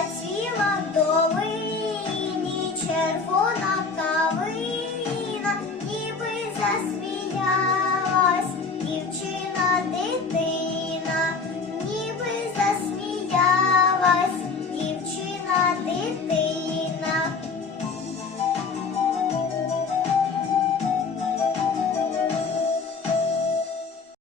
así.